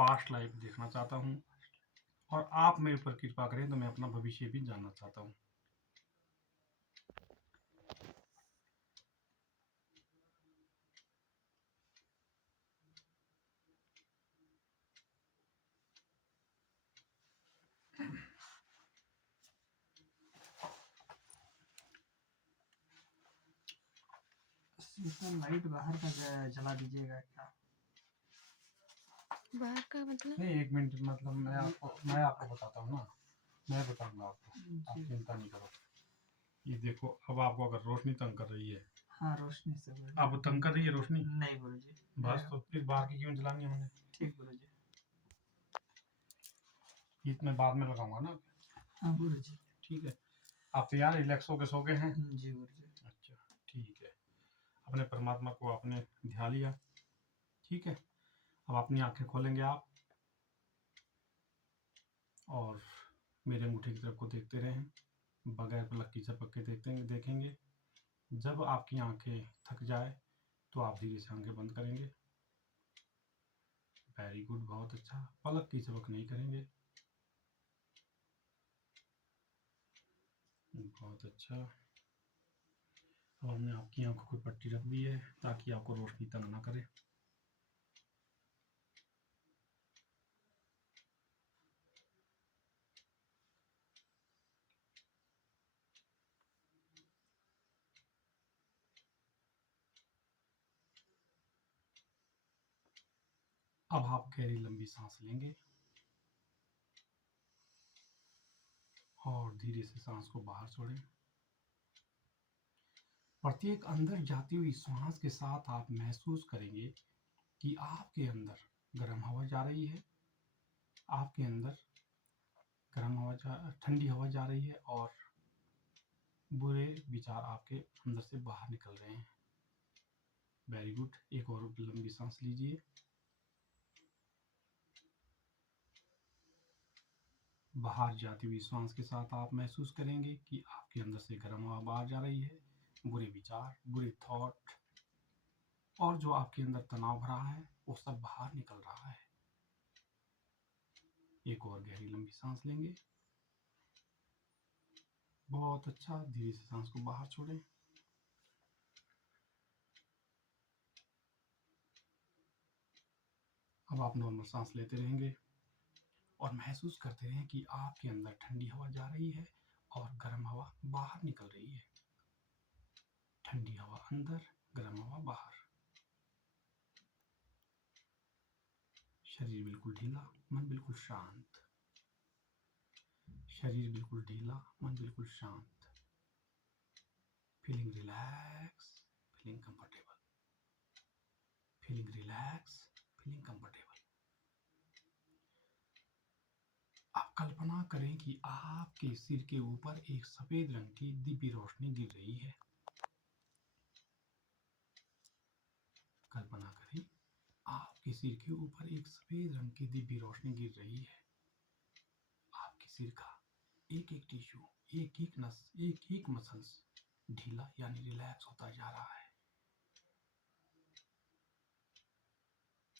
Past life देखना चाहता हूँ और आप मेरे ऊपर कृपा करें तो मैं अपना भविष्य भी जानना चाहता हूँ। लाइट बाहर का जला दीजिएगा क्या? बाहर का मतलब? नहीं, 1 मिनट, मतलब मैं आपको बताता हूँ ना, मैं बताऊंगा आपको, आप चिंता नहीं करो। ये देखो, अब आपको अगर रोशनी तंग कर रही है, हाँ रोशनी से आपको तंग कर रही है रोशनी? नहीं गुरुजी। बस तो फिर बाहर की क्यों जलानी है हमने? ठीक गुरुजी। ये मैं बाद में लगाऊंगा ना। हाँ गुरुजी। ठीक है, आप तैयार रिलैक्स होके सो गए हैं? जी गुरुजी। अच्छा ठीक है, अपने परमात्मा को आपने ध्यान लिया, ठीक है। अब अपनी आंखें खोलेंगे आप और मेरे अंगूठे की तरफ को देखते रहें, बगैर पलक की झपक के देखेंगे। जब आपकी आंखें थक जाए तो आप धीरे से आंखें बंद करेंगे। वेरी गुड, बहुत अच्छा। पलक की झपक नहीं करेंगे। बहुत अच्छा। अब हमने आपकी आंखों को पट्टी रख दी है ताकि आपको रोशनी तंग ना करे। अब आप गहरी लंबी सांस लेंगे और धीरे से सांस को बाहर छोड़ें। प्रत्येक अंदर जाती हुई सांस के साथ आप महसूस करेंगे कि आपके अंदर गर्म हवा जा रही है, आपके अंदर ठंडी हवा जा रही है और बुरे विचार आपके अंदर से बाहर निकल रहे हैं। वेरी गुड, एक और लंबी सांस लीजिए। बाहर जाती हुई सांस के साथ आप महसूस करेंगे कि आपके अंदर से गर्म हवा बाहर जा रही है, बुरे विचार, बुरे थॉट और जो आपके अंदर तनाव भरा है वो सब बाहर निकल रहा है। एक और गहरी लंबी सांस लेंगे। बहुत अच्छा, धीरे से सांस को बाहर छोड़ें। अब आप नॉर्मल सांस लेते रहेंगे और महसूस करते रहें कि आपके अंदर ठंडी हवा जा रही है और गर्म हवा बाहर निकल रही है। ठंडी हवा अंदर, गर्म हवा बाहर। शरीर बिल्कुल ढीला, मन बिल्कुल शांत। शरीर बिल्कुल ढीला, मन बिल्कुल शांत। Feeling relax, feeling comfortable. Feeling relax, feeling comfortable. आप कल्पना करें कि आपके सिर के ऊपर एक सफेद रंग की दिव्य रोशनी गिर रही है। कल्पना करें आपके सिर के ऊपर एक सफेद रंग की दिव्य रोशनी गिर रही है। आपके सिर का एक एक टिश्यू, एक एक नस, एक एक मसल्स ढीला यानी रिलैक्स होता जा रहा है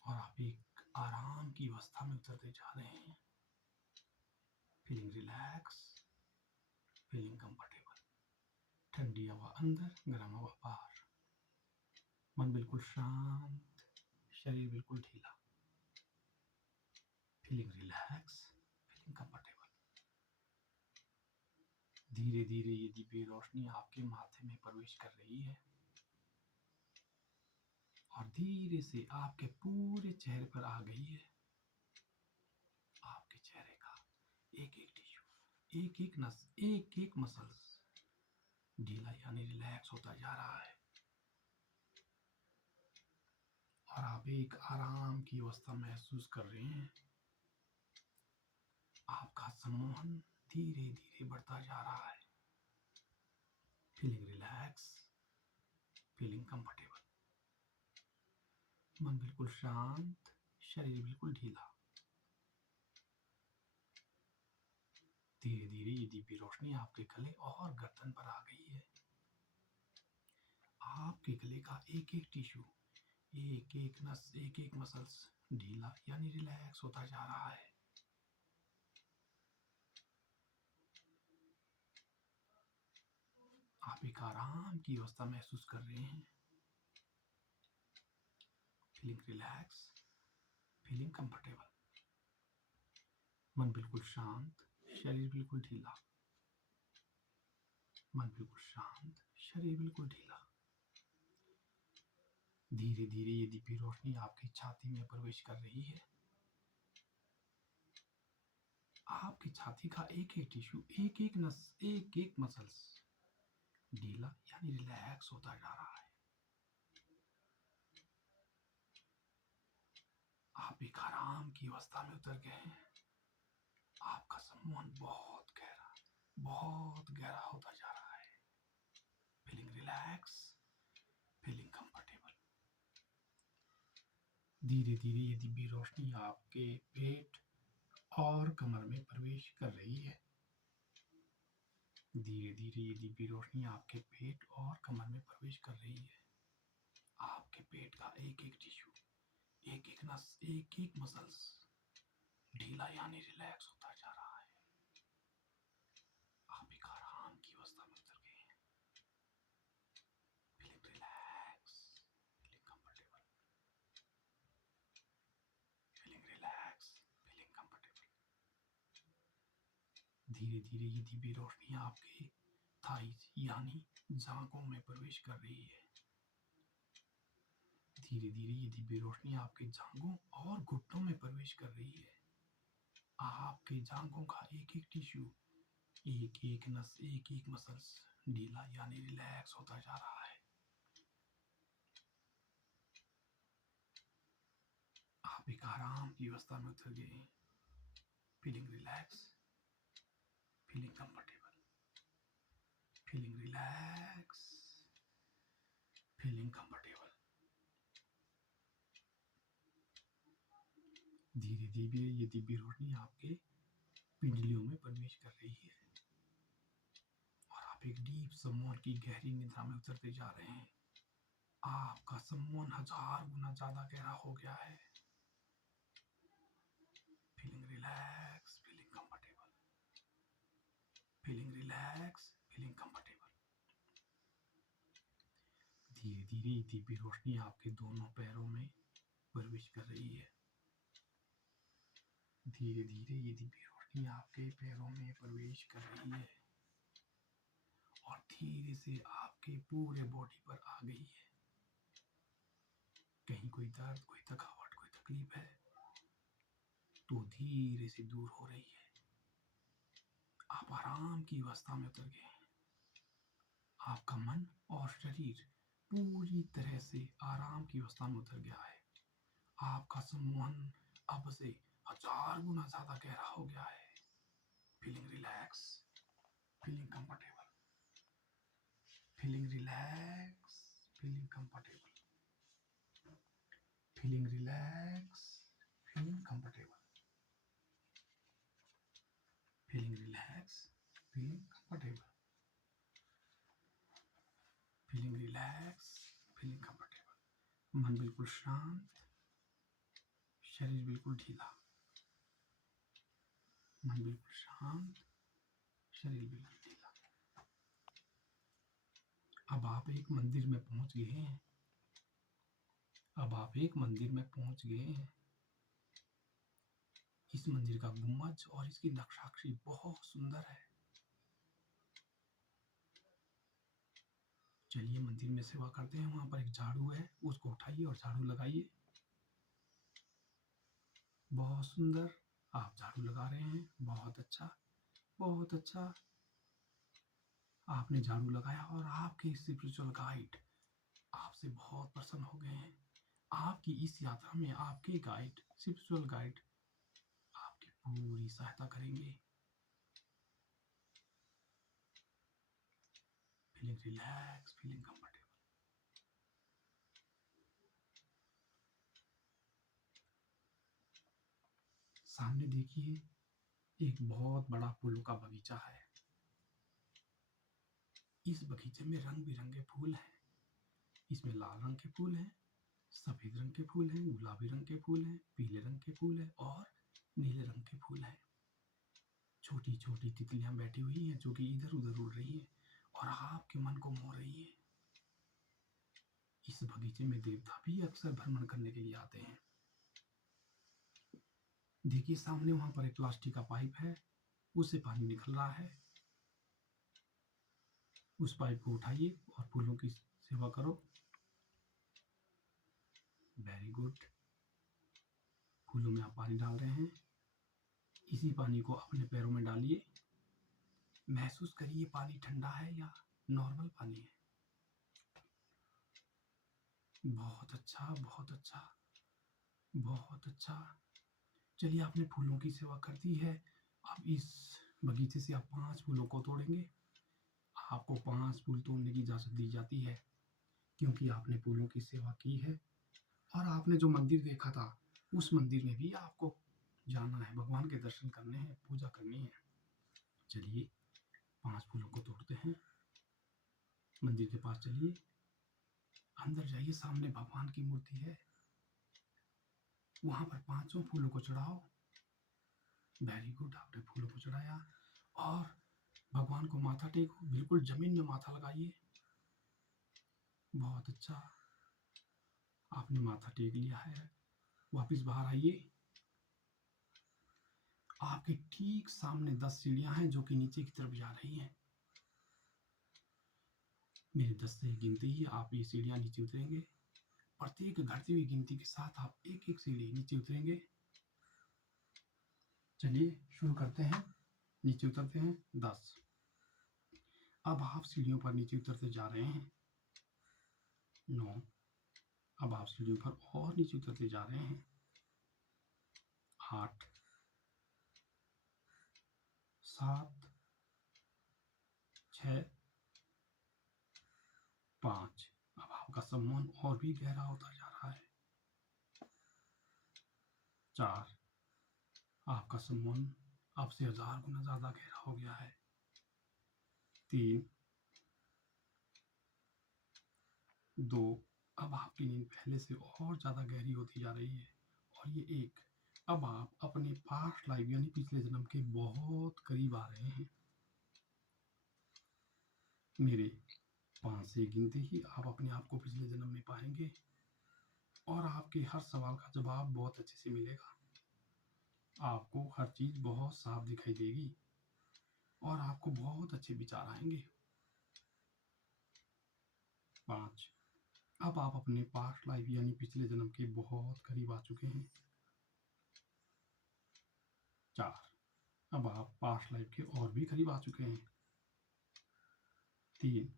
और आप एक आराम की अवस्था में उतरते जा रहे हैं। Feeling relax, feeling comfortable. ठंडी हवा अंदर, गर्म हवा बाहर। मन बिल्कुल शांत, शरीर बिल्कुल ढीला। Feeling relax, feeling comfortable. धीरे धीरे ये दिव्य रोशनी आपके माथे में प्रवेश कर रही है और धीरे से आपके पूरे चेहरे पर आ गई है। आपके चेहरे का एक एक टिश्यू, एक एक नस, एक एक मसल्स ढीला यानी रिलैक्स होता जा रहा है और आप एक आराम की अवस्था महसूस कर रहे हैं। आपका सम्मोहन धीरे धीरे बढ़ता जा रहा है। Feeling relax, feeling comfortable. मन बिल्कुल शांत, शरीर बिल्कुल ढीला। धीरे धीरे ये दिव्य रोशनी आपके गले और गर्दन पर आ गई है। आपके गले का एक एक टिश्यू, एक एक नस, एक एक मसल्स ढीला यानी रिलैक्स होता जा रहा है। आप एक आराम की अवस्था महसूस कर रहे हैं। Feeling relax, feeling comfortable. मन बिल्कुल शांत, शरीर बिल्कुल ढीला। मन बिल्कुल शांत, शरीर बिल्कुल ढीला। धीरे धीरे ये दीपी रोशनी आपकी छाती में प्रवेश कर रही है। आपकी छाती का एक एक टिश्यू, एक एक नस, एक एक मसल्स ढीला यानी रिलैक्स होता जा रहा है। आप एक आराम की अवस्था में उतर गए हैं। आपका सम्मोहन बहुत गहरा होता जा रहा है। Feeling relax, feeling comfortable. धीरे धीरे ये दिव्य रोशनी आपके पेट और कमर में प्रवेश कर रही है। धीरे धीरे ये दिव्य रोशनी आपके पेट और कमर में प्रवेश कर रही है। आपके पेट का एक एक टिश्यू, एक एक नस, एक एक मसल्स ढीला यानी रिलैक्स होता जा रहा है। आप एक आराम की अवस्था में उतर गए हैं। Feeling relax, feeling comfortable. Feeling relax, feeling comfortable. धीरे धीरे ये दिव्य रोशनी आपके थाइज यानी जांघों में प्रवेश कर रही है। धीरे धीरे ये दिव्य रोशनी आपके जांघों और घुटनों में प्रवेश कर रही है। आपके जांघों का एक एक टिश्यू, एक एक नस, एक एक मसल्स ढीला यानी रिलैक्स होता जा रहा है। आप एक आराम की अवस्था में उतर गए हैं। Feeling relax, feeling comfortable. Feeling relax, feeling comfortable. धीरे धीरे ये दिव्य रोशनी आपके पिंडलियों में प्रवेश कर रही है और आप एक डीप सम्मोहन की गहरी निद्रा में उतरते जा रहे हैं। आपका सम्मोहन 1000 गुना ज्यादा गहरा हो गया है। Feeling relax, feeling comfortable. Feeling relax, feeling comfortable. धीरे धीरे ये दिव्य रोशनी आपके दोनों पैरों में प्रवेश कर रही है। धीरे धीरे ये दिव्य रोशनी आपके पैरों में प्रवेश कर रही है और धीरे से आपके पूरे बॉडी पर आ गई है। कहीं कोई दर्द, कोई थकावट, कोई तकलीफ है तो धीरे से दूर हो रही है। आप आराम की अवस्था में उतर गए हैं। आपका मन और शरीर पूरी तरह से आराम की अवस्था में उतर गया है। आपका सम्मोहन अब से 1000 गुना ज्यादा गहरा हो गया है। Feeling relax, feeling comfortable. Feeling relax, feeling comfortable. Feeling relax, feeling comfortable. Feeling relax, feeling comfortable. Feeling relax, feeling comfortable. मन बिल्कुल शांत, शरीर बिल्कुल ढीला। मन बिल्कुल शांत, शरीर बिल्कुल ढीला। अब आप एक मंदिर में पहुंच गए हैं। अब आप एक मंदिर में पहुंच गए हैं। इस मंदिर का गुम्बज और इसकी नक्काशी बहुत सुंदर है। चलिए मंदिर में सेवा करते हैं। वहां पर एक झाड़ू है, उसको उठाइए और झाड़ू लगाइए। बहुत सुंदर, आप झाड़ू लगा रहे हैं। बहुत अच्छा, बहुत अच्छा। आपने झाड़ू लगाया और आपके स्पिरिचुअल गाइड आपसे बहुत प्रसन्न हो गए हैं। आपकी इस यात्रा में आपके गाइड, स्पिरिचुअल गाइड आपकी पूरी सहायता करेंगे। Feeling relax, feeling comfortable. सामने देखिए, एक बहुत बड़ा फूलों का बगीचा है। इस बगीचे में रंग बिरंगे फूल हैं। इसमें लाल रंग के फूल हैं, सफेद रंग के फूल हैं, गुलाबी रंग के फूल हैं, पीले रंग के फूल हैं और नीले रंग के फूल हैं। छोटी छोटी तितलियां बैठी हुई हैं जो कि इधर उधर उड़ रही हैं और आपके मन को मोह रही हैं। इस बगीचे में देवता भी अक्सर भ्रमण करने के लिए आते हैं। देखिए सामने वहां पर एक प्लास्टिक का पाइप है, उससे पानी निकल रहा है। उस पाइप को उठाइए और फूलों की सेवा करो। Very good. फूलों में आप पानी डाल रहे हैं। इसी पानी को अपने पैरों में डालिए। महसूस करिए पानी ठंडा है या नॉर्मल पानी है। बहुत अच्छा, बहुत अच्छा, बहुत अच्छा। चलिए आपने फूलों की सेवा कर दी है। अब इस बगीचे से आप 5 फूलों को तोड़ेंगे। आपको 5 फूल तोड़ने की इजाजत दी जाती है क्योंकि आपने फूलों की सेवा की है और आपने जो मंदिर देखा था उस मंदिर में भी आपको जाना है, भगवान के दर्शन करने हैं, पूजा करनी है। चलिए 5 फूलों को तोड़ते हैं। मंदिर के पास चलिए, अंदर जाइए, सामने भगवान की मूर्ति है, वहां पर 5 फूलों को चढ़ाओ। वेरी गुड, आपने फूलों को चढ़ाया और भगवान को माथा टेको, बिल्कुल जमीन में माथा लगाइए। बहुत अच्छा, आपने माथा टेक लिया है। वापस बाहर आइए। आपके ठीक सामने 10 सीढ़ियां हैं जो कि नीचे की तरफ जा रही हैं। मेरे 10 से गिनते ही आप ये सीढ़ियां नीचे उतरेंगे। प्रत्येक घटती हुई गिनती के साथ आप एक एक सीढ़ी नीचे उतरेंगे। चलिए शुरू करते हैं। नीचे उतरते हैं 10। अब आप सीढ़ियों पर नीचे उतरते जा रहे हैं 9। अब आप सीढ़ियों पर और नीचे उतरते जा रहे हैं 8, 7, 6, 5। अब आपका सम्मान और भी गहरा होता जा रहा है 4। आपका सम्मान आपसे 1000 गुना ज्यादा गहरा हो गया है 3, 2। अब आपकी नींद पहले से और ज्यादा गहरी होती जा रही है और ये 1। अब आप अपने पास्ट लाइफ यानी पिछले जन्म के बहुत करीब आ रहे हैं। मेरे 5 से गिनते ही आप अपने आप को पिछले जन्म में पाएंगे और आपके हर सवाल का जवाब बहुत अच्छे से मिलेगा। आपको हर चीज बहुत साफ दिखाई देगी और आपको बहुत अच्छे विचार आएंगे। 5। अब आप अपने पास्ट लाइफ यानी पिछले जन्म के बहुत करीब आ चुके हैं 4। अब आप पास्ट लाइफ के और भी करीब आ चुके हैं 3।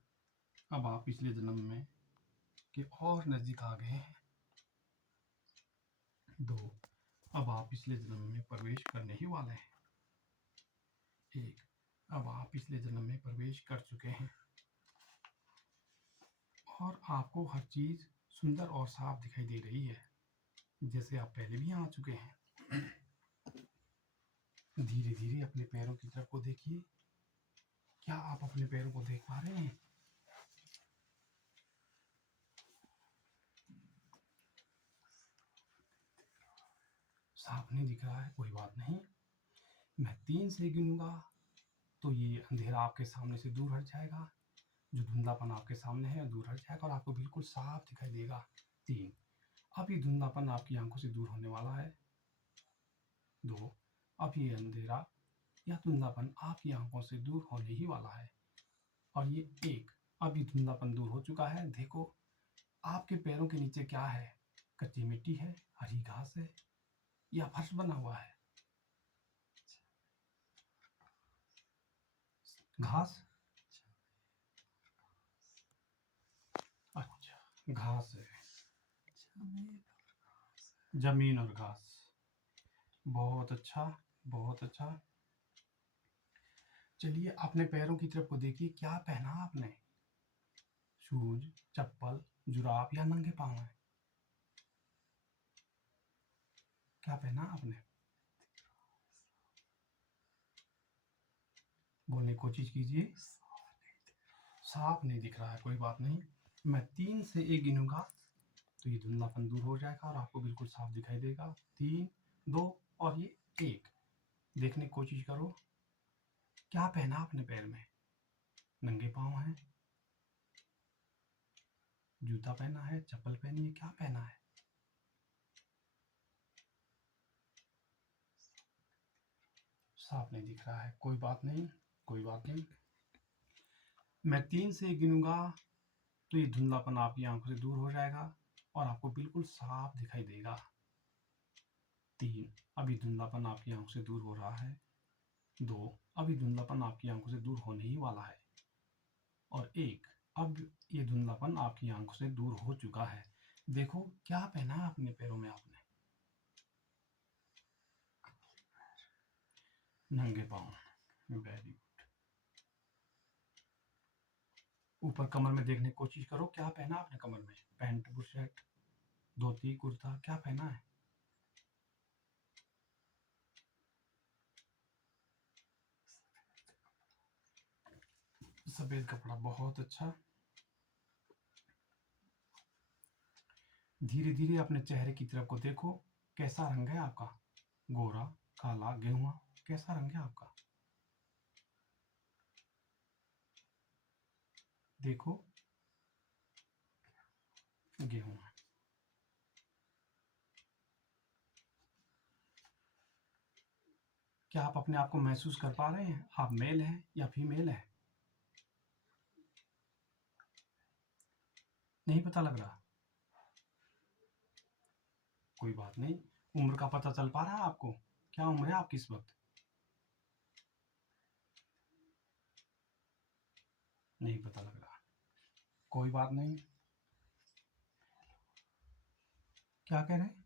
अब आप पिछले जन्म में के और नजदीक आ गए हैं 2। अब आप पिछले जन्म में प्रवेश करने ही वाले हैं 1। अब आप पिछले जन्म में प्रवेश कर चुके हैं और आपको हर चीज सुंदर और साफ दिखाई दे रही है जैसे आप पहले भी यहाँ आ चुके हैं। धीरे धीरे अपने पैरों की तरफ को देखिए। क्या आप अपने पैरों को देख पा रहे हैं? साफ नहीं दिख रहा है, कोई बात नहीं। मैं 3 से गिनूंगा तो ये अंधेरा आपके सामने से दूर हट जाएगा, जो धुंधलापन आपके सामने है दूर हट जाएगा और आपको बिल्कुल साफ दिखाई देगा। 3। अब ये धुंधलापन आपकी आंखों से दूर होने वाला है 2। अब ये अंधेरा या धुंधलापन आपकी आंखों से दूर होने ही वाला है और ये 1। अब ये धुंधलापन दूर हो चुका है। देखो आपके पैरों के नीचे क्या है? कच्ची मिट्टी है, हरी घास है या फर्श बना हुआ है? घास। अच्छा, घास है, जमीन और घास। बहुत अच्छा, बहुत अच्छा। चलिए अपने पैरों की तरफ को देखिए। क्या पहना आपने? शूज, चप्पल, जुराब या नंगे पाँव है? क्या पहना आपने? बोलने की कोशिश कीजिए। साफ नहीं दिख रहा है, कोई बात नहीं। मैं 3 से 1 गिनूंगा तो ये धुंधलापन दूर हो जाएगा और आपको बिल्कुल साफ दिखाई देगा। 3, 2 और ये 1। देखने की कोशिश करो, क्या पहना आपने पैर में? नंगे पाँव हैं, जूता पहना है, चप्पल पहनी है, क्या पहना है? साफ नहीं दिख रहा है, कोई बात नहीं, कोई बात नहीं। मैं 3 से गिनूंगा तो ये धुंधलापन आपकी आंखों से दूर हो जाएगा और आपको बिल्कुल साफ दिखाई देगा। 3, अभी धुंधलापन आपकी आंखों से दूर हो रहा है। 2, अभी धुंधलापन आपकी आंखों से दूर होने ही वाला है। और 1, अब ये धुंधलापन आपकी आंखों से दूर हो चुका है। देखो क्या पहना है अपने पैरों में आपने? नंगे पाँव। Very good. ऊपर कमर में देखने की कोशिश करो, क्या पहना आपने कमर में? पैंट, बुशर्ट, धोती, कुर्ता, क्या पहना है? सफेद कपड़ा, बहुत अच्छा। धीरे धीरे अपने चेहरे की तरफ को देखो, कैसा रंग है आपका? गोरा, काला, गेहुआ, कैसा रंग है आपका? देखो, गेहुआ। क्या आप अपने आप को महसूस कर पा रहे हैं? आप मेल हैं या फीमेल हैं? नहीं पता लग रहा, कोई बात नहीं। उम्र का पता चल पा रहा है आपको? क्या उम्र है आपकी इस वक्त? नहीं पता लग रहा, कोई बात नहीं। क्या कह रहे हैं?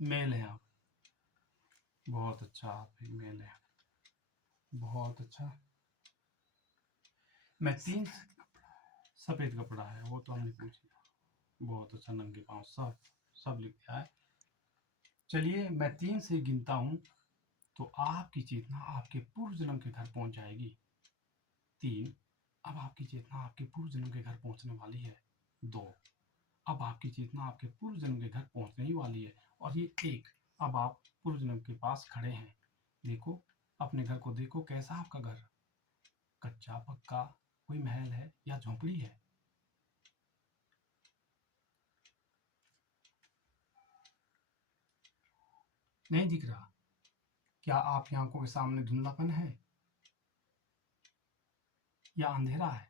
मेल हैं आप, बहुत अच्छा, आप एक मेल हैं, बहुत अच्छा। मैं 3, सफेद कपड़ा है, वो तो हमने पूछ लिया, बहुत अच्छा। नंगे पाँव, सब सब लिख दिया है। चलिए मैं 3 से गिनता हूँ तो आपकी चेतना आपके पूर्व जन्म के घर पहुंच जाएगी। 3, अब आपकी चेतना आपके पूर्व जन्म के घर पहुंचने वाली है। 2, अब आपकी चेतना आपके पूर्व जन्म के घर पहुंचने ही वाली है। और ये 1, अब आप पूर्व जन्म के पास खड़े हैं। देखो अपने घर को, देखो कैसा आपका घर? कच्चा, पक्का, कोई महल है या झोंपड़ी है? नहीं दिख रहा। क्या आपकी आंखों के सामने धुंधलापन है या अंधेरा है?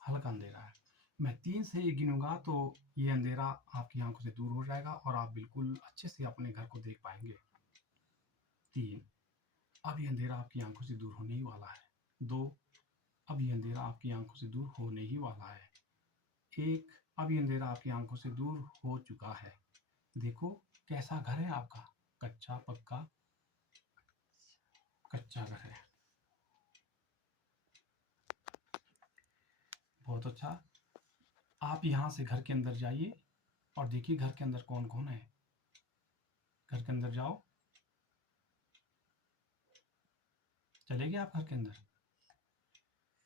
हल्का अंधेरा है। मैं 3 से ये गिनूंगा तो ये अंधेरा आपकी आंखों से दूर हो जाएगा और आप बिल्कुल अच्छे से अपने घर को देख पाएंगे। 3, अब ये अंधेरा आपकी आंखों से दूर होने ही वाला है। 2, अब ये अंधेरा आपकी आंखों से दूर होने ही वाला है। 1, अब ये अंधेरा आपकी आंखों से दूर हो चुका है। देखो कैसा घर है आपका? कच्चा, पक्का? कच्चा घर है, बहुत अच्छा। आप यहाँ से घर के अंदर जाइए और देखिए घर के अंदर कौन कौन है। घर के अंदर जाओ, चले गए आप घर के अंदर?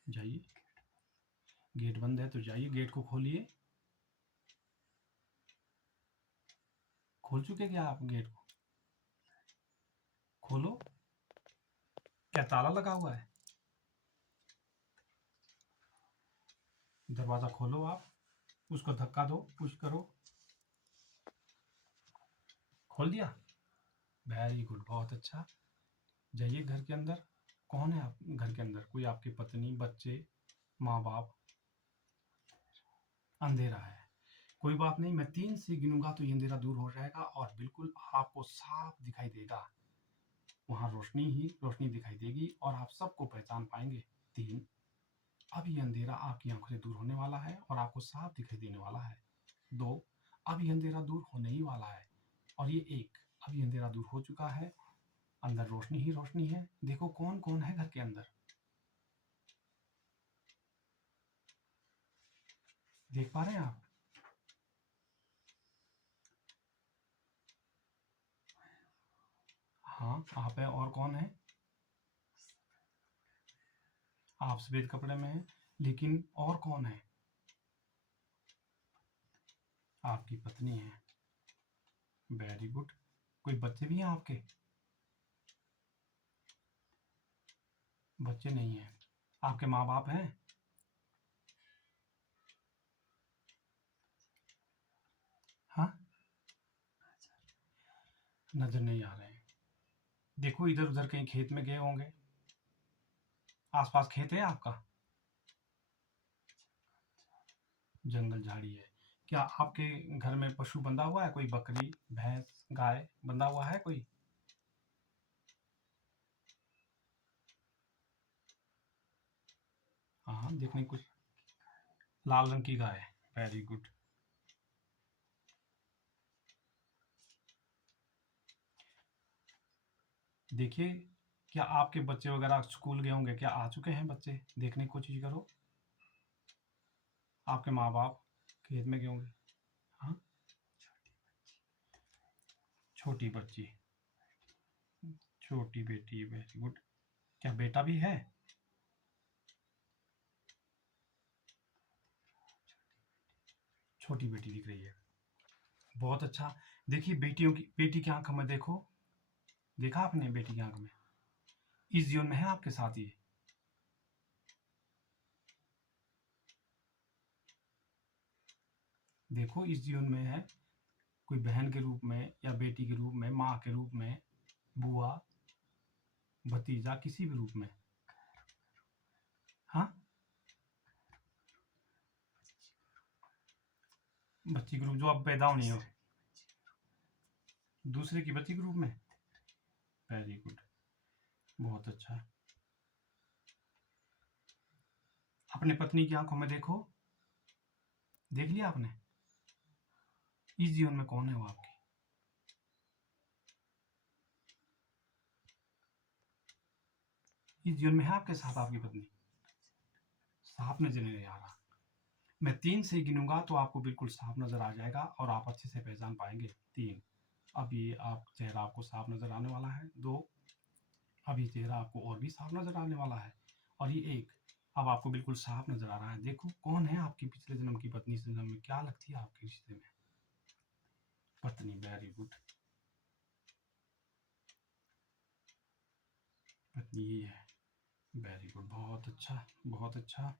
जाइए, गेट बंद है तो जाइए, गेट को खोलिए। खोल चुके क्या आप गेट को? खोलो, क्या ताला लगा हुआ है? दरवाजा खोलो, आप उसको धक्का दो, पुश करो। खोल दिया, वेरी गुड, बहुत अच्छा। जाइए घर के अंदर। कौन है आप घर के अंदर? कोई आपकी पत्नी, बच्चे, माँ बाप? अंधेरा है, कोई बात नहीं। मैं 3 से गिनूंगा तो ये अंधेरा दूर हो जाएगा और बिल्कुल आपको साफ दिखाई देगा। वहां रोशनी ही रोशनी दिखाई देगी और आप सबको पहचान पाएंगे। 3, अब ये अंधेरा आपकी आंखों से दूर होने वाला है और आपको साफ दिखाई देने वाला है। 2, अब ये अंधेरा दूर होने ही वाला है। और ये 1, अब ये अंधेरा दूर हो चुका है, अंदर रोशनी ही रोशनी है। देखो कौन कौन है घर के अंदर, देख पा रहे हैं आप? हाँ आप है, और कौन है? आप सफेद कपड़े में हैं। लेकिन और कौन है? आपकी पत्नी है। Very good. कोई बच्चे भी हैं आपके? बच्चे नहीं हैं। आपके माँ बाप हैं? हाँ, नजर नहीं आ रहे हैं। देखो इधर उधर कहीं खेत में गए होंगे। आसपास खेत है आपका? जंगल झाड़ी है। क्या आपके घर में पशु बंधा हुआ है? कोई बकरी, भैंस, गाय बंधा हुआ है कोई? हाँ, देखने कुछ लाल रंग की गाय है। Very good. देखिए, क्या आपके बच्चे वगैरह स्कूल गए होंगे? क्या आ चुके हैं बच्चे? देखने की कोशिश करो। आपके माँ बाप खेत में गए होंगे। हाँ, छोटी बच्ची, छोटी बेटी। Very good. क्या बेटा भी है? छोटी बेटी दिख रही है। बहुत अच्छा। देखिए बेटी की आंखों में देखो। देखा आपने बेटी की आंख में? इस जीवन में है आपके साथ ये? देखो इस जीवन में है। कोई बहन के रूप में या बेटी के रूप में, माँ के रूप में, बुआ, भतीजा, किसी भी रूप में। हाँ, बच्ची के रूप जो अब पैदा होनी हो। दूसरे की बच्ची के रूप में। Very good. बहुत अच्छा। अपने पत्नी की आंखों में देखो। देख लिया आपने? इस जीवन में कौन है वो आपकी? इस जीवन में है आपके साथ आपकी पत्नी? साफ नजर नहीं आ रहा। मैं 3 से गिनूंगा तो आपको बिल्कुल साफ नजर आ जाएगा और आप अच्छे से पहचान पाएंगे। 3। अब ये आप चेहरा आपको साफ नजर आने वाला है। 2। अब ये चेहरा आपको और भी साफ नजर आने वाला है। और ये 1। अब आपको बिल्कुल साफ नजर आ रहा है। देखो कौन है आपकी पिछले जन्म की पत्नी इस जन्म में? क्या लगती है आपके रिश्ते में? पत्नी। Very good. पत्नी ही है। Very good. बहुत अच्छा, बहुत अच्छा।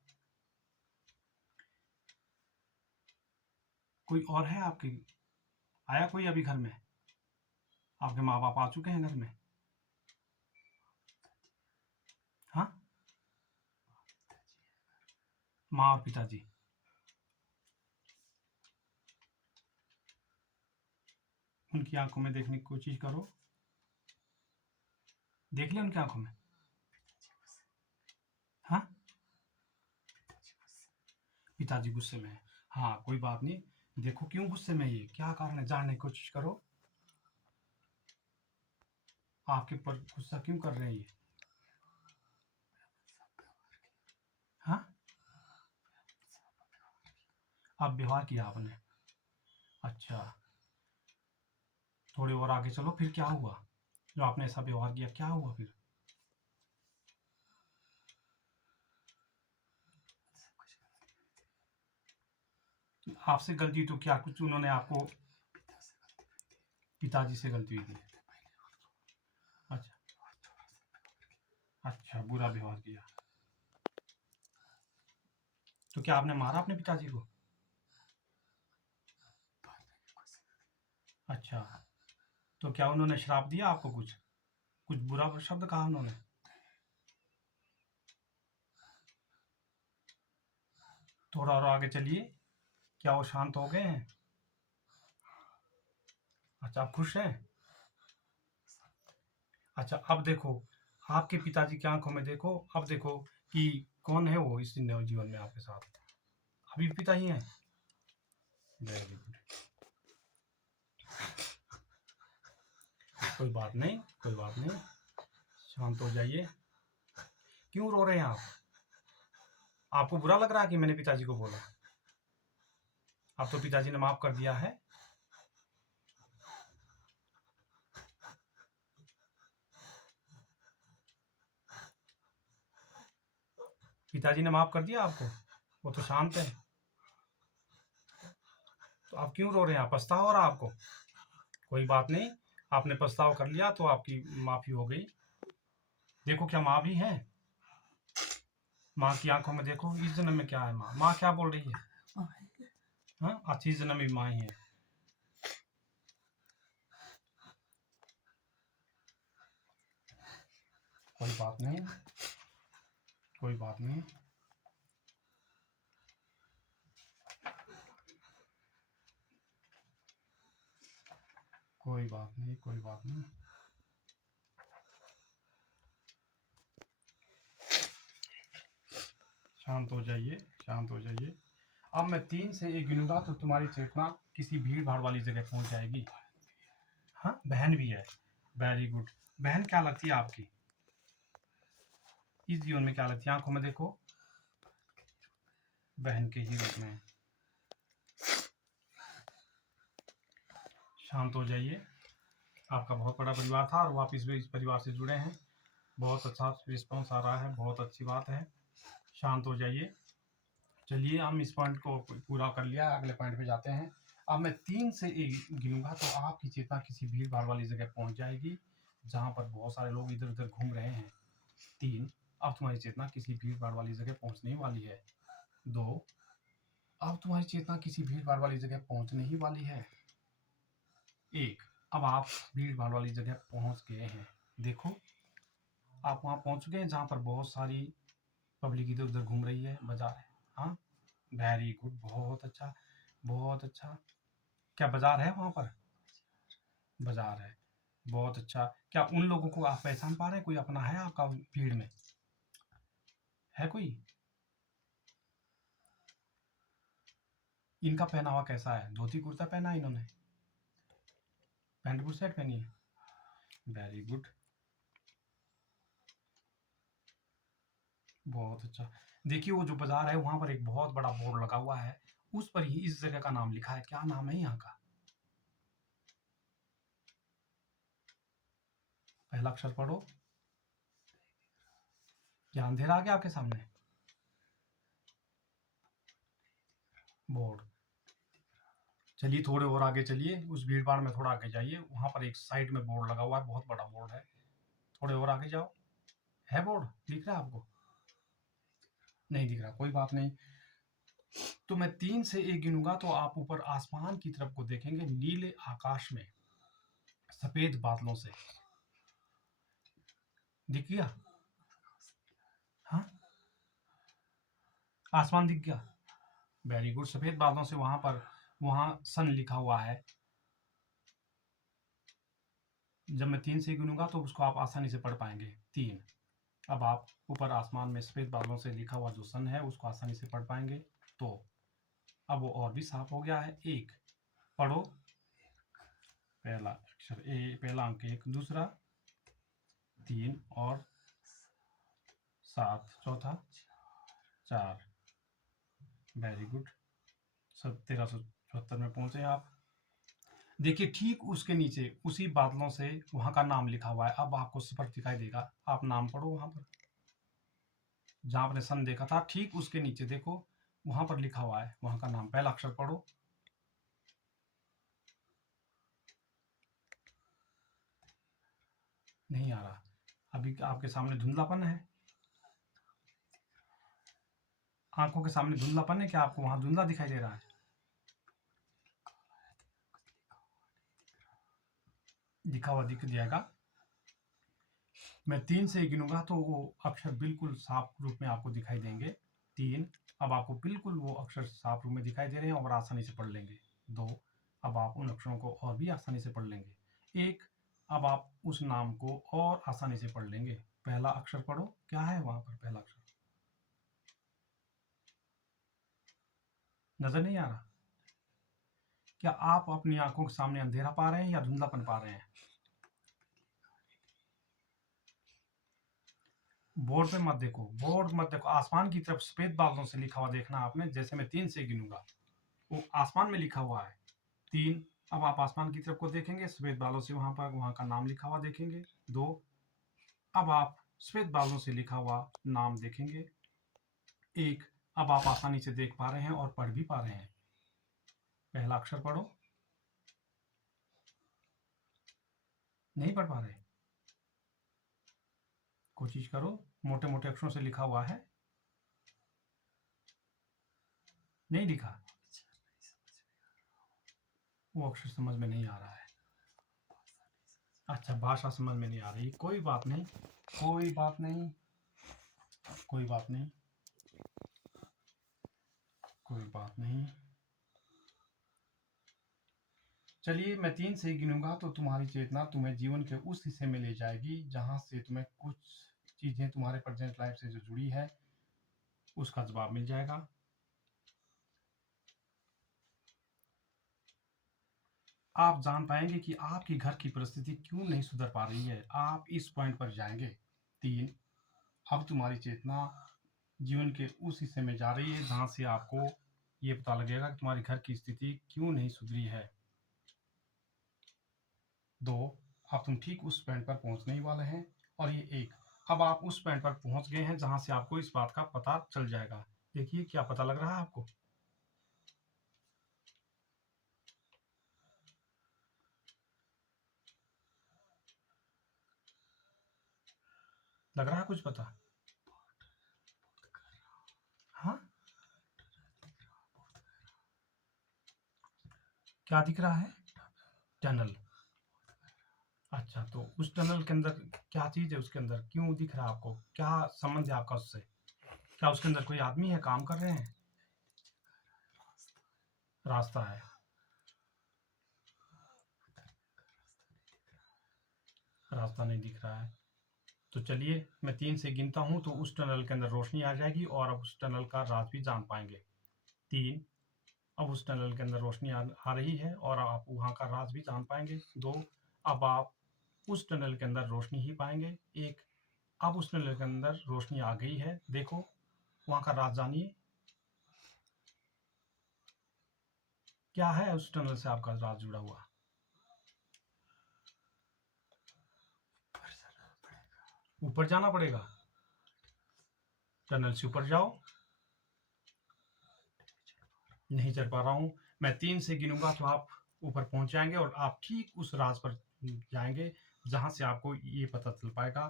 कोई और है आपके? आया कोई अभी घर में? आपके माँ बाप आ चुके हैं घर में? हाँ, माँ और पिताजी। उनकी आंखों में देखने की कोशिश करो। देख लिया उनकी आंखों में? हाँ, पिताजी गुस्से में है। हाँ, कोई बात नहीं। देखो क्यों गुस्से में है, ये क्या कारण है, जानने की कोशिश करो। आपके पर गुस्सा क्यों कर रहे हैं ये? हाँ, अब व्यवहार किया आपने। अच्छा, थोड़ी और आगे चलो। फिर क्या हुआ? जो आपने ऐसा व्यवहार किया, क्या हुआ फिर? आपसे गलती तो क्या, कुछ उन्होंने आपको? पिताजी से गलती हुई थी। अच्छा, अच्छा, बुरा व्यवहार किया। तो क्या आपने मारा अपने पिताजी को? अच्छा, तो क्या उन्होंने श्राप दिया आपको? कुछ कुछ बुरा शब्द कहा उन्होंने? थोड़ा और आगे चलिए। क्या वो शांत हो गए हैं? अच्छा, आप खुश हैं? अच्छा, अब देखो आपके पिताजी की आंखों में देखो। अब देखो कि कौन है वो इस जीवन में आपके साथ। अभी पिता ही हैं। Very good. कोई बात नहीं, कोई बात नहीं। शांत हो जाइए। क्यों रो रहे हैं आप? आपको बुरा लग रहा है कि मैंने पिताजी को बोला? अब तो पिताजी ने माफ कर दिया है। पिता पिताजी ने माफ कर दिया आपको? वो तो शांत है। तो आप क्यों रो रहे हैं? पछतावा हो रहा आपको? कोई बात नहीं, आपने पछतावा कर लिया तो आपकी माफी हो गई। देखो क्या माँ भी है? माँ की आंखों में देखो इस जन्म में क्या है। माँ क्या बोल रही है? हाँ, अच्छी जन्म में माँ ही है। कोई बात नहीं, कोई बात नहीं। कोई बात नहीं, कोई बात नहीं। शांत हो जाइए, शांत हो जाइए। अब मैं 3 से 1 गिनूंगा तो तुम्हारी चेतना किसी भीड़ भाड़ वाली जगह पहुंच जाएगी। हाँ, बहन भी है। Very good. बहन क्या लगती है आपकी? इस जीवन में क्या लगती है? आंखों में देखो, बहन के ही रूप में। शांत हो जाइए। आपका बहुत बड़ा परिवार था और आप इस परिवार से जुड़े हैं। बहुत अच्छा रिस्पॉन्स आ रहा है, बहुत अच्छी बात है। शांत हो जाइए। चलिए, हम इस पॉइंट को पूरा कर लिया, अगले पॉइंट पे जाते हैं। अब मैं 3 से 1 गिनूंगा तो आपकी चेतना किसी भीड़ भाड़ वाली जगह पहुंच जाएगी जहां पर बहुत सारे लोग इधर उधर घूम रहे हैं। 3, अब तुम्हारी चेतना किसी भीड़ भाड़ वाली जगह पहुंचने वाली है। 2, अब तुम्हारी चेतना किसी भीड़ भाड़ वाली जगह पहुंचने ही वाली है। 1, अब आप भीड़ भाड़ वाली जगह पहुंच गए हैं। देखो, आप वहां पहुंच गए जहां पर बहुत सारी पब्लिक इधर उधर घूम रही है, बाजार है। हाँ, वेरी गुड, बहुत अच्छा, बहुत अच्छा। क्या बाजार है वहां पर? बाजार है, बहुत अच्छा। क्या उन लोगों को आप पहचान पा रहे हैं? कोई अपना है आपका भीड़ में? है कोई? इनका पहनावा कैसा है? धोती कुर्ता पहना है इन्होंने? पैंट बुशर्ट शर्ट पहनी है? वेरी गुड, बहुत अच्छा। देखिए, वो जो बाजार है वहां पर एक बहुत बड़ा बोर्ड लगा हुआ है, उस पर ही इस जगह का नाम लिखा है। क्या नाम है यहाँ का? पहला अक्षर पढ़ो। क्या अंधेरा आ गया आपके सामने? बोर्ड। चलिए, थोड़े और आगे चलिए, उस भीड़ भाड़ में थोड़ा आगे जाइए, वहां पर एक साइड में बोर्ड लगा हुआ है, बहुत बड़ा बोर्ड है। थोड़े और आगे जाओ। है बोर्ड? दिख रहा है आपको? नहीं दिख रहा, कोई बात नहीं। तो मैं 3 से 1 गिनूंगा तो आप ऊपर आसमान की तरफ को देखेंगे, नीले आकाश में सफेद बादलों से। दिख गया? हाँ, आसमान दिख गया। वेरी गुड, सफेद बादलों से वहां सन लिखा हुआ है। जब मैं 3 से गिनूंगा तो उसको आप आसानी से पढ़ पाएंगे। 3, अब आप ऊपर आसमान में सफेद बादलों से लिखा हुआ जो सन है उसको आसानी से पढ़ पाएंगे। तो अब वो और भी साफ हो गया है। 1 पढ़ो। पहला अक्षर ए, पहला अंक 1, दूसरा 3 और 7, चौथा 4। वेरी गुड, सब 1374 में पहुंचे आप। देखिए, ठीक उसके नीचे उसी बादलों से वहां का नाम लिखा हुआ है। अब आपको स्पष्ट दिखाई देगा, आप नाम पढ़ो। वहां पर जहां आपने सन देखा था, ठीक उसके नीचे देखो, वहां पर लिखा हुआ है वहां का नाम। पहला अक्षर पढ़ो। नहीं आ रहा, अभी आपके सामने धुंधलापन है। आंखों के सामने धुंधलापन है क्या? आपको वहां धुंधला दिखाई दे रहा है? लिखा हुआ दिख जाएगा। मैं 3 से गिनूंगा तो वो अक्षर बिल्कुल साफ रूप में आपको दिखाई देंगे। 3, अब आपको बिल्कुल वो अक्षर साफ रूप में दिखाई दे रहे हैं और आसानी से पढ़ लेंगे। 2, अब आप उन अक्षरों को और भी आसानी से पढ़ लेंगे। 1, अब आप उस नाम को और आसानी से पढ़ लेंगे। पहला अक्षर पढ़ो, क्या है वहां पर पहला अक्षर? नजर नहीं आ रहा? क्या आप अपनी आंखों के सामने अंधेरा पा रहे हैं या धुंधलापन पा रहे हैं? बोर्ड पे मत देखो, बोर्ड मत देखो, आसमान की तरफ सफेद बादलों से लिखा हुआ देखना आपने। जैसे मैं 3 से गिनूंगा वो आसमान में लिखा हुआ है। 3, अब आप आसमान की तरफ को देखेंगे, सफेद बादलों से वहां का नाम लिखा हुआ देखेंगे। 2, अब आप सफेद बादलों से लिखा हुआ नाम देखेंगे। एक, अब आप आसानी से देख पा रहे हैं और पढ़ भी पा रहे हैं। पहला अक्षर पढ़ो। नहीं पढ़ पा रहे? कोशिश करो, मोटे मोटे अक्षरों से लिखा हुआ है। नहीं दिखा? वो अक्षर समझ में नहीं आ रहा है। अच्छा, भाषा समझ में नहीं आ रही, कोई बात नहीं, कोई बात नहीं, कोई बात नहीं, कोई बात नहीं। चलिए, मैं 3 से गिनूंगा तो तुम्हारी चेतना तुम्हें जीवन के उस हिस्से में ले जाएगी जहां से तुम्हें कुछ चीजें तुम्हारे प्रेजेंट लाइफ से जो जुड़ी है उसका जवाब मिल जाएगा। आप जान पाएंगे कि आपकी घर की परिस्थिति क्यों नहीं सुधर पा रही है। आप इस पॉइंट पर जाएंगे। 3, अब तुम्हारी चेतना जीवन के उस हिस्से में जा रही है जहां से आपको ये पता लगेगा कि तुम्हारी घर की स्थिति क्यों नहीं सुधरी है। 2, अब तुम ठीक उस पॉइंट पर पहुंचने ही वाले हैं। और ये 1, अब आप उस पॉइंट पर पहुंच गए हैं जहां से आपको इस बात का पता चल जाएगा। देखिए क्या पता लग रहा है आपको? लग रहा है कुछ पता? हाँ, क्या दिख रहा है? टनल। अच्छा, तो उस टनल के अंदर क्या चीज है? उसके अंदर क्यों दिख रहा है आपको? क्या संबंध है आपका उससे? क्या उसके अंदर कोई आदमी है, काम कर रहे हैं? रास्ता है। रास्ता नहीं दिख रहा है। तो चलिए, मैं 3 से गिनता हूं तो उस टनल के अंदर रोशनी आ जाएगी और अब उस टनल का राज भी जान पाएंगे। 3, अब उस टनल के अंदर रोशनी आ रही है और आप वहां का राज भी जान पाएंगे। 2, अब आप उस टनल के अंदर रोशनी ही पाएंगे। 1, अब उस टनल के अंदर रोशनी आ गई है, देखो वहां का राज जानिए। क्या है उस टनल से आपका राज जुड़ा हुआ? ऊपर जाना पड़ेगा। टनल से ऊपर जाओ। नहीं चढ़ पा रहा हूं। मैं 3 से गिनूंगा तो आप ऊपर पहुंच जाएंगे और आप ठीक उस राज पर जाएंगे जहां से आपको ये पता चल पाएगा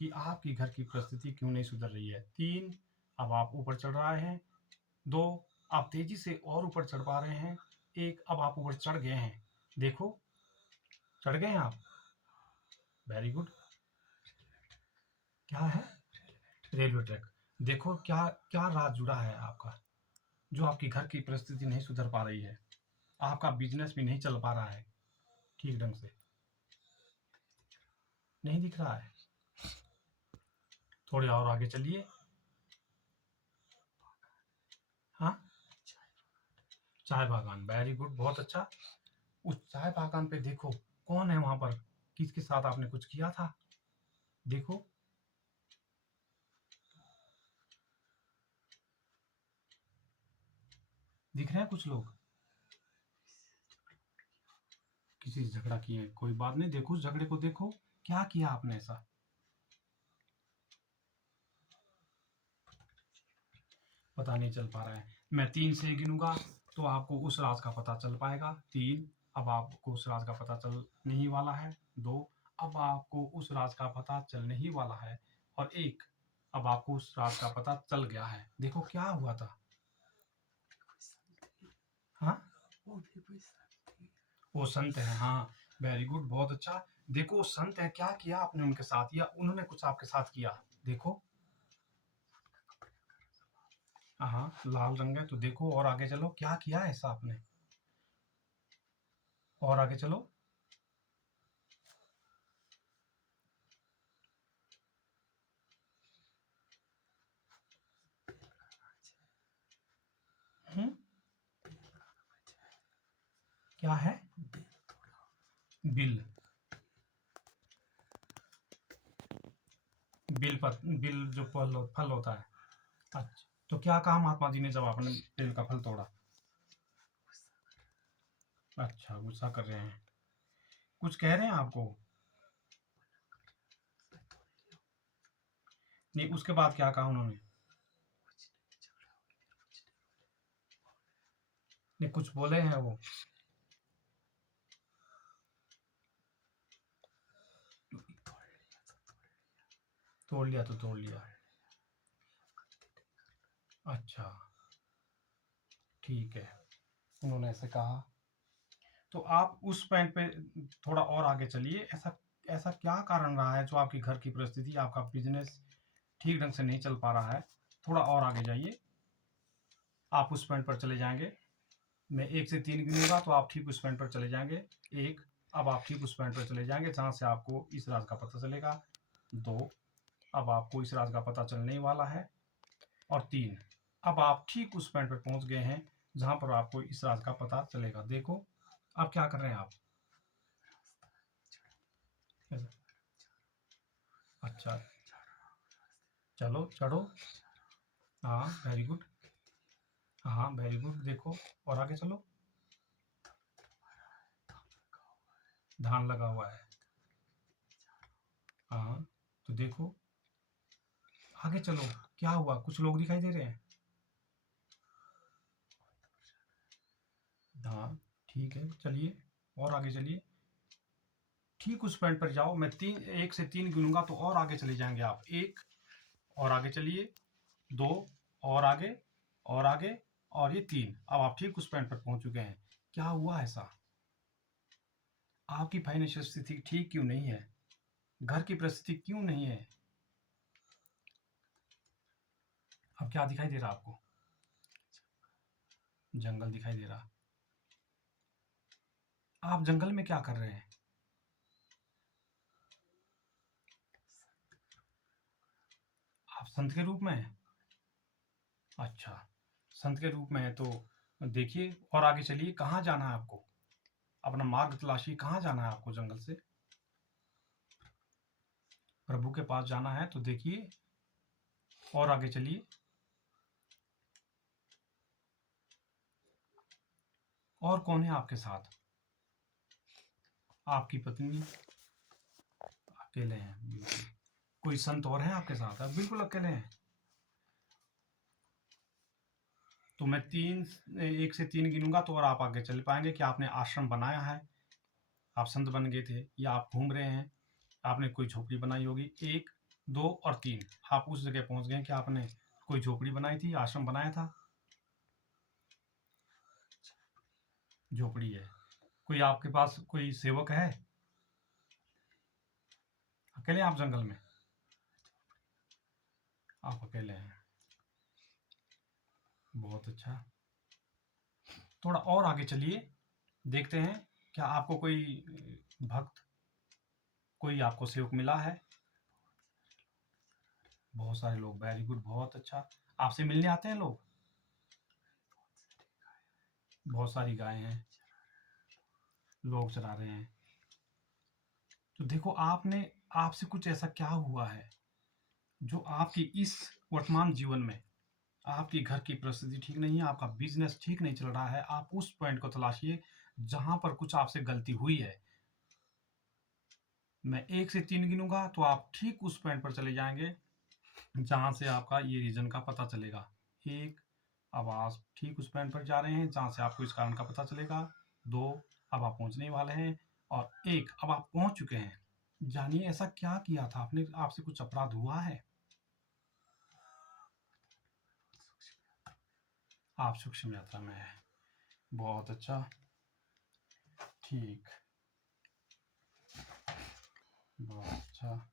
कि आपकी घर की परिस्थिति क्यों नहीं सुधर रही है। 3, अब आप ऊपर चढ़ रहे हैं। 2, आप तेजी से और ऊपर चढ़ पा रहे हैं। 1, अब आप ऊपर चढ़ गए हैं, देखो चढ़ गए हैं आप। Very good. क्या है? Railway track. देखो क्या क्या राज जुड़ा है आपका, जो आपकी घर की परिस्थिति नहीं सुधर पा रही है। आपका बिजनेस भी नहीं चल पा रहा है ठीक ढंग से। नहीं दिख रहा है? थोड़े और आगे चलिए। हाँ, चाय बागान। वेरी गुड, बहुत अच्छा। उस चाय बागान पे देखो कौन है वहां पर, किसके साथ आपने कुछ किया था, देखो। दिख रहे हैं कुछ लोग? किसी से झगड़ा किए? कोई बात नहीं, देखो उस झगड़े को, देखो क्या किया आपने ऐसा। पता नहीं चल पा रहा है। मैं 3 से गिनूंगा तो आपको उस राज का पता चल पाएगा। 3, अब आपको उस राज का पता चलने ही वाला है। 2, अब आपको उस राज का पता चलने ही वाला है। और 1, अब आपको उस राज का पता चल गया है। देखो क्या हुआ था। हाँ, वो संत है। हाँ, वेरी गुड, बहुत अच्छा। देखो वो संत है, क्या किया आपने उनके साथ या उन्होंने कुछ आपके साथ किया, देखो। हाँ, लाल रंग है तो देखो और आगे चलो, क्या किया ऐसा आपने, और आगे चलो। हम्म, क्या है? बिल। बिल जो फल होता है। अच्छा, तो क्या कहा महात्मा जी ने जब आपने बिल का फल तोड़ा? अच्छा, गुस्सा कर रहे हैं, कुछ कह रहे हैं आपको? नहीं, उसके बाद क्या कहा उन्होंने? ने कुछ बोले हैं वो? तोड़ लिया तो तोड़ लिया। अच्छा, ठीक है, उन्होंने ऐसे कहा। तो आप उस पॉइंट पे थोड़ा और आगे चलिए। ऐसा ऐसा क्या कारण रहा है जो आपकी घर की परिस्थिति, आपका बिजनेस ठीक ढंग से नहीं चल पा रहा है? थोड़ा और आगे जाइए, आप उस पॉइंट पर चले जाएंगे। मैं 1 से 3 गिनूंगा तो आप ठीक उस पॉइंट पर चले जाएंगे। 1, अब आप ठीक उस पॉइंट पर चले जाएंगे जहाँ से आपको इस राज का पता चलेगा। 2, अब आपको इस राज का पता चलने ही वाला है। और 3, अब आप ठीक उस पॉइंट पर पहुंच गए हैं जहाँ पर आपको इस राज का पता चलेगा। देखो अब क्या कर रहे हैं आप। अच्छा, चलो चढ़ो। हाँ, वेरी गुड। हाँ, वेरी गुड। देखो और आगे चलो। धान लगा हुआ है। हाँ, तो देखो आगे चलो। क्या हुआ? कुछ लोग दिखाई दे रहे हैं। हाँ, ठीक है, चलिए और आगे चलिए। ठीक उस पॉइंट पर जाओ। मैं 1 से 3 गिनूंगा तो और आगे चले जाएंगे आप। 1, और आगे चलिए। 2, और आगे, और आगे, और ये 3। अब आप ठीक उस पॉइंट पर पहुंच चुके हैं। क्या हुआ ऐसा? आपकी फाइनेंशियल स्थिति ठीक क्यों नहीं है? घर की परिस्थिति क्यों नहीं है? अब क्या दिखाई दे रहा आपको? जंगल दिखाई दे रहा। आप जंगल में क्या कर रहे हैं? आप संत के रूप में हैं? अच्छा, संत के रूप में है तो देखिए और आगे चलिए। कहाँ जाना है आपको? अपना मार्ग तलाशी। कहाँ जाना है आपको जंगल से? प्रभु के पास जाना है तो देखिए और आगे चलिए। और कौन है आपके साथ? आपकी पत्नी? अकेले हैं बिल्कुल। कोई संत और है आपके साथ? आप बिल्कुल अकेले हैं। तो मैं 1 से 3 गिनूंगा तो और आप आगे चल पाएंगे कि आपने आश्रम बनाया है, आप संत बन गए थे, या आप घूम रहे हैं, आपने कोई झोपड़ी बनाई होगी। 1, 2 और 3, आप उस जगह पहुंच गए कि आपने कोई झोपड़ी बनाई थी, आश्रम बनाया था। झोपड़ी है। कोई आपके पास कोई सेवक है? अकेले आप जंगल में? आप अकेले हैं। बहुत अच्छा। थोड़ा और आगे चलिए। देखते हैं क्या आपको कोई भक्त, कोई आपको सेवक मिला है? बहुत सारे लोग। वेरी गुड, बहुत अच्छा। आपसे मिलने आते हैं लोग? बहुत सारी गायें हैं, लोग चला रहे हैं। तो देखो आपने, आपसे कुछ ऐसा क्या हुआ है जो आपकी इस वर्तमान जीवन में, आपकी घर की परिस्थिति ठीक नहीं है, आपका बिजनेस ठीक नहीं चल रहा है। आप उस पॉइंट को तलाशिए जहां पर कुछ आपसे गलती हुई है। मैं 1 से 3 गिनूंगा तो आप ठीक उस पॉइंट पर चले जाएंगे जहां से आपका ये रीजन का पता चलेगा। 1, अब आप ठीक उस पॉइंट पर जा रहे हैं जहां से आपको इस कारण का पता चलेगा। 2, अब आप पहुंचने वाले हैं। और 1, अब आप पहुंच चुके हैं। जानिए ऐसा क्या किया था आपने? आपसे कुछ अपराध हुआ है? आप सूक्ष्म यात्रा में है। बहुत अच्छा, ठीक, बहुत अच्छा।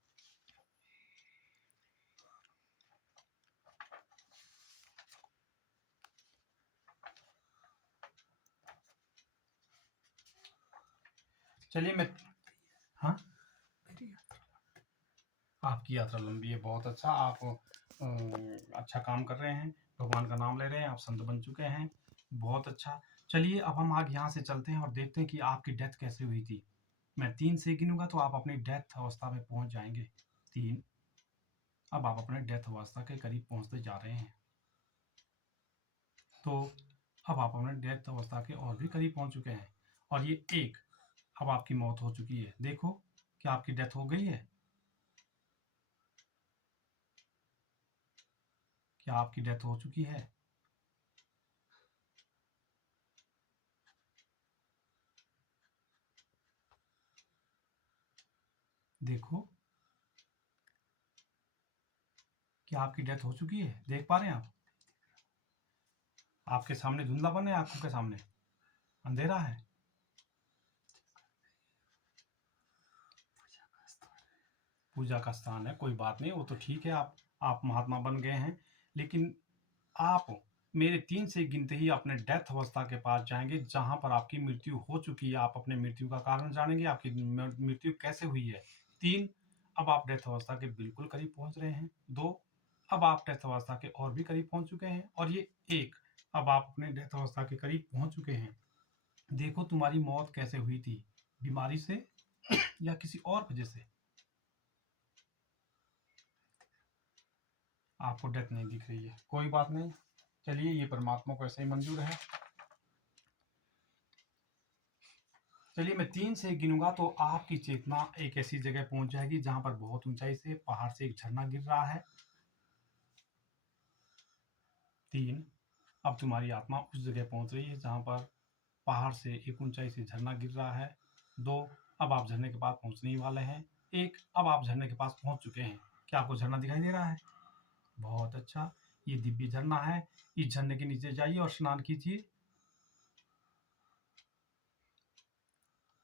चलिए मैं, हाँ, आपकी यात्रा लंबी है। बहुत अच्छा, आप अच्छा काम कर रहे हैं, भगवान का नाम ले रहे हैं, आप संत बन चुके हैं। बहुत अच्छा। चलिए अब हम आगे यहाँ से चलते हैं और देखते हैं कि आपकी डेथ कैसे हुई थी। मैं 3 से गिनूंगा तो आप अपनी डेथ अवस्था में पहुंच जाएंगे। 3, अब आप अपने डेथ अवस्था के करीब पहुंचते जा रहे हैं। तो अब आप अपने डेथ अवस्था के और भी करीब पहुंच चुके हैं। और ये 1, अब आपकी मौत हो चुकी है। देखो क्या आपकी डेथ हो गई है? क्या आपकी डेथ हो चुकी है? देखो, क्या आपकी डेथ हो चुकी है? देख पा रहे हैं आप? आपके सामने धुंधलापन है, आंखों के सामने अंधेरा है। पूजा का स्थान है, कोई बात नहीं, वो तो ठीक है, आप महात्मा बन गए हैं, लेकिन आप मेरे 3 से गिनते ही अपने डेथ अवस्था के पास जाएंगे, जहां पर आपकी मृत्यु हो चुकी है। आप अपने मृत्यु का कारण जानेंगे, आपकी मृत्यु कैसे हुई है। 3, अब आप डेथ अवस्था के बिल्कुल करीब पहुंच रहे हैं। 2, अब आप डेथ अवस्था के और भी करीब पहुंच चुके हैं। और ये 1, अब आप अपने डेथ अवस्था के करीब पहुंच चुके हैं। देखो तुम्हारी मौत कैसे हुई थी, बीमारी से या किसी और वजह से। आपको डेथ नहीं दिख रही है, कोई बात नहीं, चलिए ये परमात्मा को ऐसे ही मंजूर है। चलिए मैं 3 से गिनूंगा तो आपकी चेतना एक ऐसी जगह पहुंच जाएगी जहां पर बहुत ऊंचाई से पहाड़ से एक झरना गिर रहा है। 3, अब तुम्हारी आत्मा उस जगह पहुंच रही है जहां पर पहाड़ से एक ऊंचाई से झरना गिर रहा है। 2, अब आप झरने के पास पहुंचने ही वाले हैं। 1, अब आप झरने के पास पहुंच चुके हैं। क्या आपको झरना दिखाई दे रहा है? बहुत अच्छा, ये दिव्य झरना है। इस झरने के नीचे जाइए और स्नान कीजिए।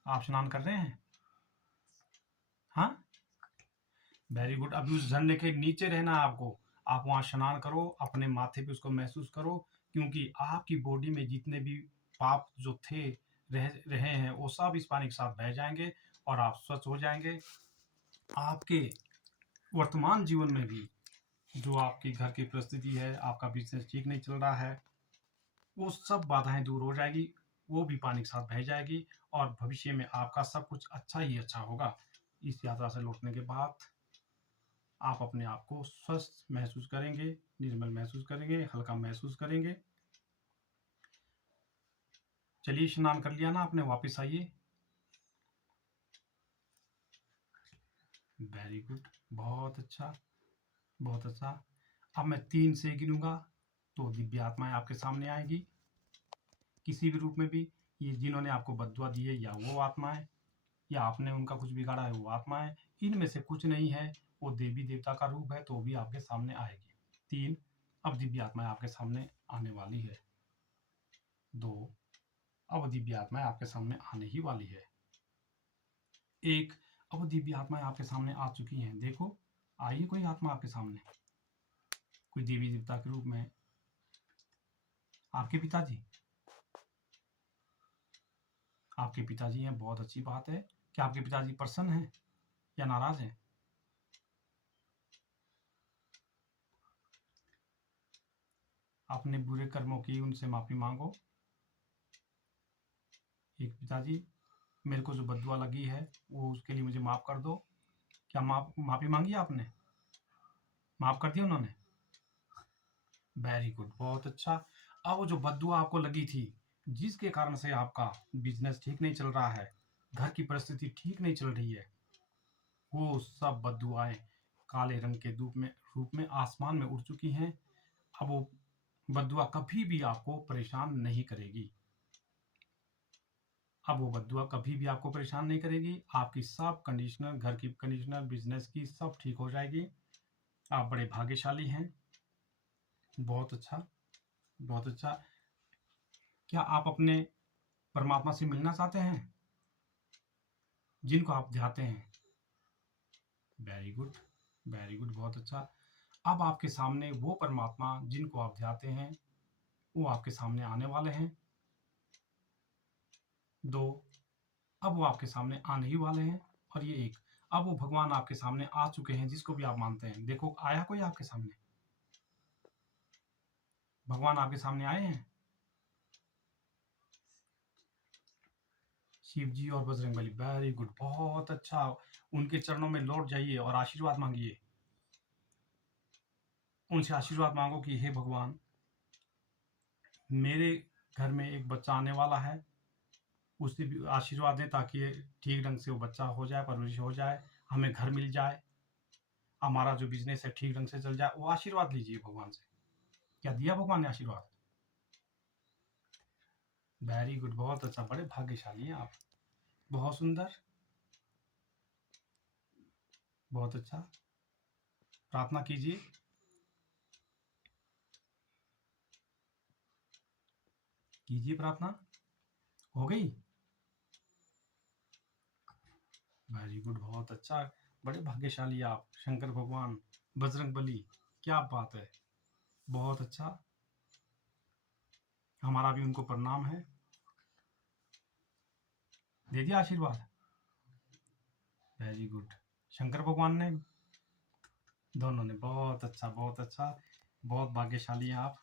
आप स्नान कर रहे हैं? हाँ, वेरी गुड। अभी उस झरने के नीचे रहना है आपको। आप वहां स्नान करो, अपने माथे पे उसको महसूस करो, क्योंकि आपकी बॉडी में जितने भी पाप जो थे रहे हैं वो सब इस पानी के साथ बह जाएंगे और आप स्वच्छ हो जाएंगे। आपके वर्तमान जीवन में भी जो आपकी घर की परिस्थिति है, आपका बिजनेस ठीक नहीं चल रहा है, वो सब बाधाएं दूर हो जाएगी, वो भी पानी के साथ बह जाएगी और भविष्य में आपका सब कुछ अच्छा ही अच्छा होगा। इस यात्रा से लौटने के बाद आप अपने आप को स्वस्थ महसूस करेंगे, निर्मल महसूस करेंगे, हल्का महसूस करेंगे। चलिए स्नान कर लिया ना आपने, वापस आइए। वेरी गुड, बहुत अच्छा, बहुत अच्छा। अब मैं 3 से गिनूंगा तो दिव्य आत्माएं आपके सामने आएगी, किसी भी रूप में भी। ये जिन्होंने आपको बद्दुआ दी है या वो आत्माएं, या आपने उनका कुछ बिगाड़ा है वो आत्माएं, इनमें से कुछ नहीं है, वो देवी देवता का रूप है तो भी आपके सामने आएगी। 3, अब दिव्य आत्माएं आपके सामने आने वाली है। 2, अब दिव्य आत्माएं आपके सामने आने ही वाली है। 1, अब दिव्य आत्माएं आपके सामने आ चुकी हैं। देखो, आइए कोई आत्मा आपके सामने, कोई देवी देवता के रूप में। आपके पिताजी, आपके पिताजी हैं, बहुत अच्छी बात है। क्या आपके पिताजी प्रसन्न हैं या नाराज हैं? आपने बुरे कर्मों की, उनसे माफी मांगो। एक, पिताजी मेरे को जो बद्दुआ लगी है वो उसके लिए मुझे माफ कर दो। क्या माफी मांगी आपने? माफ कर दिया उन्होंने? वेरी गुड, बहुत अच्छा। अब वो जो बद्दुआ आपको लगी थी, जिसके कारण से आपका बिजनेस ठीक नहीं चल रहा है, घर की परिस्थिति ठीक नहीं चल रही है, वो सब बद्दुआएं काले रंग के रूप में आसमान में उड़ चुकी हैं। अब वो बद्दुआ कभी भी आपको परेशान नहीं करेगी। अब वो बद्दुआ कभी भी आपको परेशान नहीं करेगी। आपकी सब कंडीशनर, घर की कंडीशनर, बिजनेस की सब ठीक हो जाएगी। आप बड़े भाग्यशाली हैं। बहुत अच्छा, बहुत अच्छा। क्या आप अपने परमात्मा से मिलना चाहते हैं जिनको आप ध्याते हैं? वेरी गुड, वेरी गुड, बहुत अच्छा। अब आपके सामने वो परमात्मा जिनको आप ध्याते हैं वो आपके सामने आने वाले हैं। 2, अब वो आपके सामने आने ही वाले हैं। और ये 1, अब वो भगवान आपके सामने आ चुके हैं जिसको भी आप मानते हैं। देखो, आया कोई आपके सामने? भगवान आपके सामने आए हैं, शिव जी और बजरंगबली। वेरी गुड, बहुत अच्छा। उनके चरणों में लौट जाइए और आशीर्वाद मांगिए। उनसे आशीर्वाद मांगो कि हे भगवान, मेरे घर में एक बच्चा आने वाला है, उसे भी आशीर्वाद दें ताकि ठीक ढंग से वो बच्चा हो जाए, परवरिश हो जाए, हमें घर मिल जाए, हमारा जो बिजनेस है ठीक ढंग से चल जाए। वो आशीर्वाद लीजिए भगवान से। क्या दिया भगवान ने आशीर्वाद? वेरी गुड, बहुत अच्छा, बड़े भाग्यशाली हैं आप। बहुत सुंदर। बहुत अच्छा। प्रार्थना कीजिए। कीजिए प्रार्थना। हो गई। वेरी गुड, बहुत अच्छा। बड़े भाग्यशाली आप, शंकर भगवान, बजरंग बली, क्या बात है, बहुत अच्छा। हमारा भी उनको प्रणाम है। दे दिया आशीर्वाद। Very good. शंकर भगवान ने, दोनों ने, बहुत अच्छा, बहुत अच्छा। बहुत भाग्यशाली हैं आप,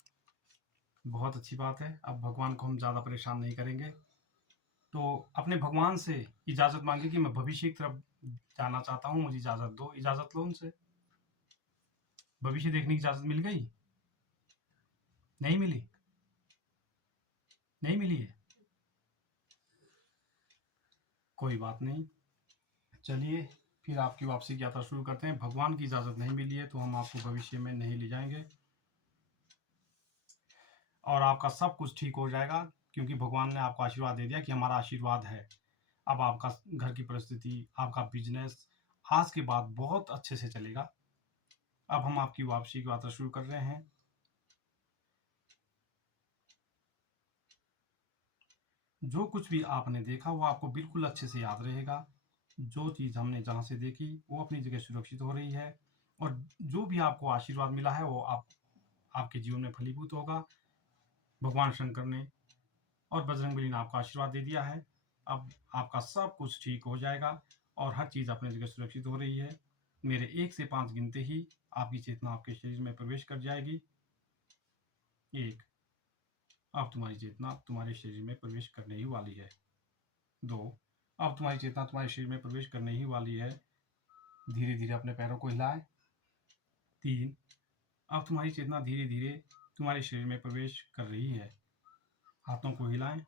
बहुत अच्छी बात है। अब भगवान को हम ज़्यादा परेशान नहीं करेंगे, तो अपने भगवान से इजाज़त मांगे कि मैं भविष्य की तरफ जाना चाहता हूँ, मुझे इजाज़त दो। इजाज़त लो उनसे। भविष्य देखने की इजाज़त मिल गई? नहीं मिली? नहीं मिली है? कोई बात नहीं। चलिए फिर आपकी वापसी की यात्रा शुरू करते हैं। भगवान की इजाज़त नहीं मिली है तो हम आपको भविष्य में नहीं ले जाएंगे, और आपका सब कुछ ठीक हो जाएगा, क्योंकि भगवान ने आपको आशीर्वाद दे दिया कि हमारा आशीर्वाद है। अब आपका घर की परिस्थिति, आपका बिजनेस आज के बाद बहुत अच्छे से चलेगा। अब हम आपकी वापसी की यात्रा शुरू कर रहे हैं। जो कुछ भी आपने देखा वो आपको बिल्कुल अच्छे से याद रहेगा। जो चीज़ हमने जहाँ से देखी वो अपनी जगह सुरक्षित हो रही है, और जो भी आपको आशीर्वाद मिला है वो आपके जीवन में फलीभूत होगा। भगवान शंकर ने और बजरंगबली ने आपको आशीर्वाद दे दिया है। अब आपका सब कुछ ठीक हो जाएगा और हर चीज़ अपनी जगह सुरक्षित हो रही है। मेरे 1 से 5 गिनते ही आपकी चेतना आपके शरीर में प्रवेश कर जाएगी। 1, अब तुम्हारी चेतना तुम्हारे शरीर में प्रवेश करने ही वाली है। 2, अब तुम्हारी चेतना तुम्हारे शरीर में प्रवेश करने ही वाली है। धीरे-धीरे अपने पैरों को हिलाएँ। 3, अब तुम्हारी चेतना धीरे-धीरे तुम्हारे शरीर में प्रवेश कर रही है। हाथों को हिलाएँ।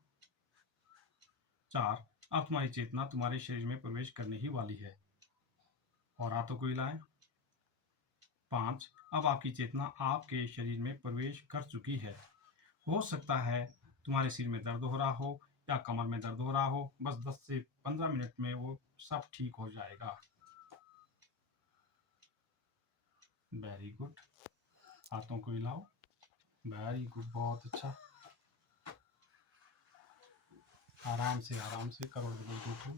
4, अब तुम्हारी चेतना तुम्हारे शरीर में प्रवेश करने ही वाली है, और हाथों को हिलाएँ। 5, अब आपकी चेतना आपके शरीर में प्रवेश कर चुकी है। हो सकता है तुम्हारे सिर में दर्द हो रहा हो या कमर में दर्द हो रहा हो, बस 10 से 15 मिनट में वो सब ठीक हो जाएगा। Very good. हाथों को हिलाओ। वेरी गुड, बहुत अच्छा। आराम से करोड़ उठो।